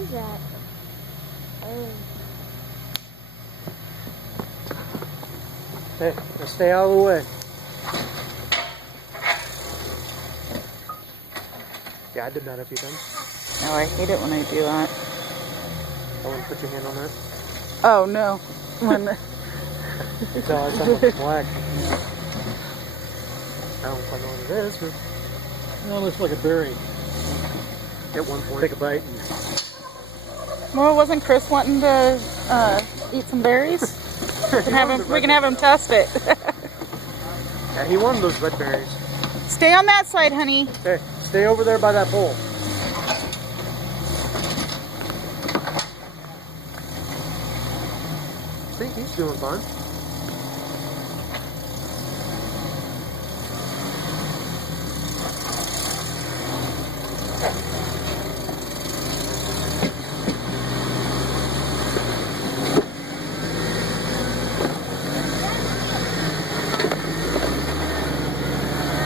is that? Oh. Hey, now stay out of the way. Yeah, I did that a few times. Oh, I hate it when I do that. I wouldn't put your hand on that. Oh, no. When No, I sound like black. I don't quite know what it is, but No, it looks like a berry. at one point. Take a bite. Well, wasn't Chris wanting to eat some berries? We can have him test it. Yeah, he wanted those red berries. Stay on that side, honey. Hey, stay over there by that pole. I think he's doing fine.